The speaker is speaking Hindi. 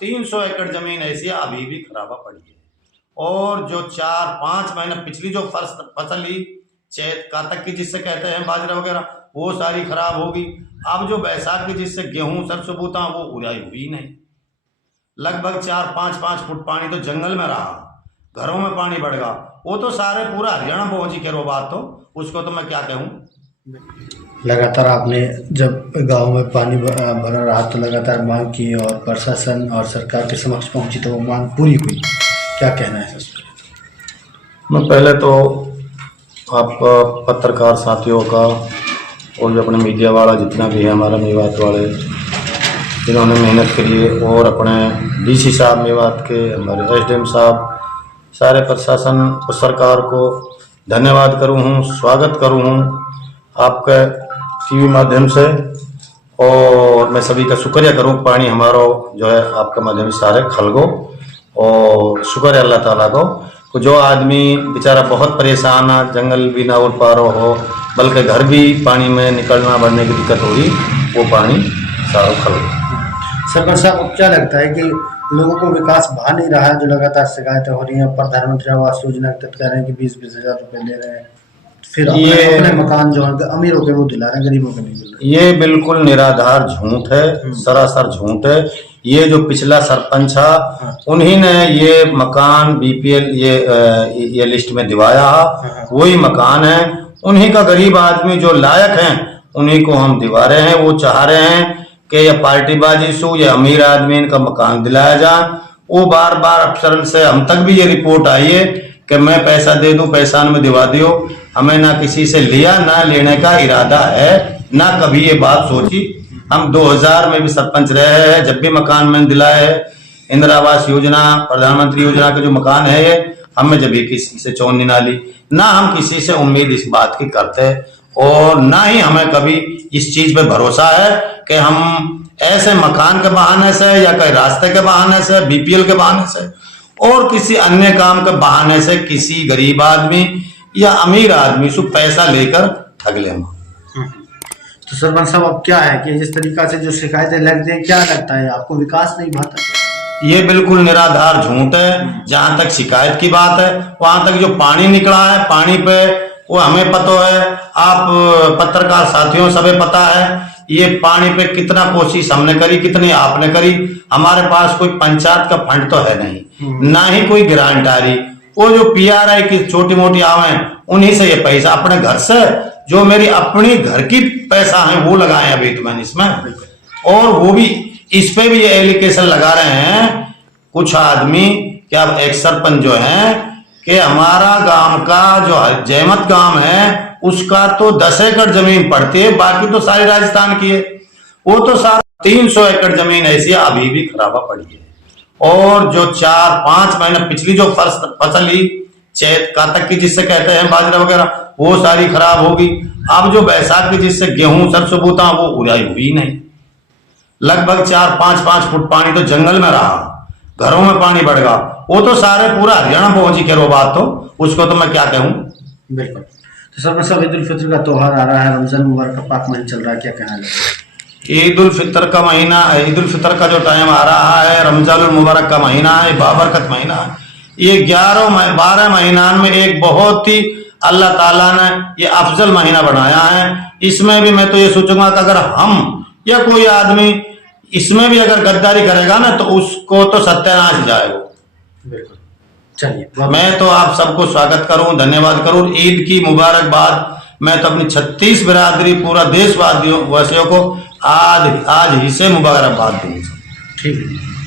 300 एकड़ जमीन ऐसी अभी भी खराबा पड़ी है। और जो 4-5 महीने पिछली जो फसल ही चैत कातक की जिससे कहते हैं बाजरा वगैरह, वो सारी खराब होगी। अब जो बैसाख की जिससे गेहूं सरसों बूता वो उड़ाई हुई नहीं। लगभग 4-5 फुट पानी तो जंगल में रहा, घरों में पानी बढ़ गया। वो तो सारे पूरा हरियाणा पहुंची के रो बात, तो उसको तो मैं क्या कहूँ। लगातार आपने जब गांव में पानी भरा रहा तो लगातार मांग की और प्रशासन और सरकार के समक्ष पहुंची तो वो मांग पूरी हुई, क्या कहना है सर? मैं पहले तो आपका पत्रकार साथियों का और जो अपने मीडिया वाला जितना भी है हमारा मेवात वाले जिन्होंने मेहनत करी है, और अपने डीसी साहब मेवात के, हमारे एसडीएम साहब, सारे प्रशासन और सरकार को धन्यवाद करूँ हूँ, स्वागत करूँ हूँ आपके टीवी माध्यम से। और मैं सभी का शुक्रिया करूँ, पानी हमारा जो है आपके माध्यम से सारे खलगो, और शुक्र है अल्लाह ताला को। जो आदमी बेचारा बहुत परेशान है, जंगल भी ना उड़ पा रहा हो, बल्कि घर भी पानी में निकलना बढ़ने की दिक्कत हो रही, वो पानी सारा खलगो। सरकार साहब, क्या लगता है कि लोगों को विकास भा नहीं रहा है? जो लगातार शिकायतें हो रही हैं, प्रधानमंत्री आवास योजना के तहत कह रहे हैं कि 20-20 हज़ार रुपये ले रहे हैं, फिर अपने मकान जो है अमीरों के वो दिला रहे हैं, गरीबों के नहीं मिल रहे। ये बिल्कुल निराधार झूठ है, सरासर झूठ है। ये जो पिछला सरपंच था उन्हीं ने ये मकान बीपीएल ये लिस्ट में दिवाया, वही मकान है। उन्हीं का गरीब आदमी जो लायक हैं उन्हीं को हम दिवा रहे हैं। वो चाह रहे हैं कि ये पार्टीबाजी सो या अमीर आदमी इनका मकान दिलाया जाए। वो बार बार अफसर से हम तक भी ये रिपोर्ट आई है कि मैं पैसा दे दूं, पैसा में दिवा दियो। हमें ना किसी से लिया, ना लेने का इरादा है, ना कभी ये बात सोची। हम 2000 में भी सरपंच रहे हैं, जब भी मकान मैंने दिलाया है, इंदिरा आवास योजना, प्रधानमंत्री योजना के जो मकान है ये हमें जब भी किसी से चौंधी ना ली, ना हम किसी से उम्मीद इस बात की करते, और ना ही हमें कभी इस चीज पे भरोसा है कि हम ऐसे मकान के बहाने से या कहीं रास्ते के बहाने से, बीपीएल के बहाने से और किसी अन्य काम के बहाने से किसी गरीब आदमी या अमीर आदमी से पैसा लेकर ठग ले। तो सरपंच साहब, अब क्या है कि जिस तरीका से जो शिकायतें लगती हैं, क्या लगता है आपको विकास नहीं भाता? ये बिल्कुल निराधार झूठ है। जहां तक शिकायत की बात है, वहां तक जो पानी निकला है, पानी पे वो हमें पता है, आप पत्रकार साथियों सबे पता है। ये पानी पे कितना कोशिश हमने करी, कितनी आपने करी। हमारे पास कोई पंचायत का फंड तो है नहीं, ना ही कोई ग्रांट आ रही। वो जो पीआरआई की छोटी मोटी आवे उन्हीं से ये पैसा, अपने घर से जो मेरी अपनी घर की पैसा है वो लगाए अभी तो मैंने इसमें, और वो भी इस पे भी ये एप्लीकेशन लगा रहे हैं कुछ आदमी। क्या एक सरपंच जो है कि हमारा गांव का जो जयमत गांव है उसका तो 10 एकड़ जमीन पड़ती है, बाकी तो सारी राजस्थान की है। वो तो सारा 300 एकड़ जमीन ऐसी अभी भी खराबा पड़ी है। और जो 4-5 महीने पिछली जो फसल ही चैत कातक की जिससे कहते हैं बाजरा वगैरह, वो सारी खराब होगी। अब जो बैसाख की जिससे गेहूं सरसों बूता वो उड़ाई हुई नहीं। लगभग 4-5 फुट पानी तो जंगल में रहा, घरों में पानी बढ़ गया। वो तो सारे पूरा हरियाणा पहुंची के रो बात, तो उसको तो मैं क्या कहूँ। बिल्कुल। तो सरपंच साहब, ईद उल फित्र का त्योहार आ रहा है, रमजान मुबारक का पाक महीना चल रहा है, क्या कहना है? ईद उल फित्र का महीना, ईद उल फित्र का जो टाइम आ रहा है, रमजान उल मुबारक का महीना है, बाबरकत महीना है। ये 12 महीना में एक बहुत ही अल्लाह ताला ने ये अफजल महीना बनाया है। इसमें भी मैं तो ये सोचूंगा कि अगर हम या कोई आदमी इसमें भी अगर गद्दारी करेगा ना तो उसको तो सत्यानाश जाएगा। बिल्कुल। चलिए, मैं तो आप सबको स्वागत करूं, धन्यवाद करूं, ईद की मुबारकबाद। मैं तो अपनी 36 बिरादरी पूरा देशवासियों को आज ही से मुबारकबाद दूंगा। ठीक है।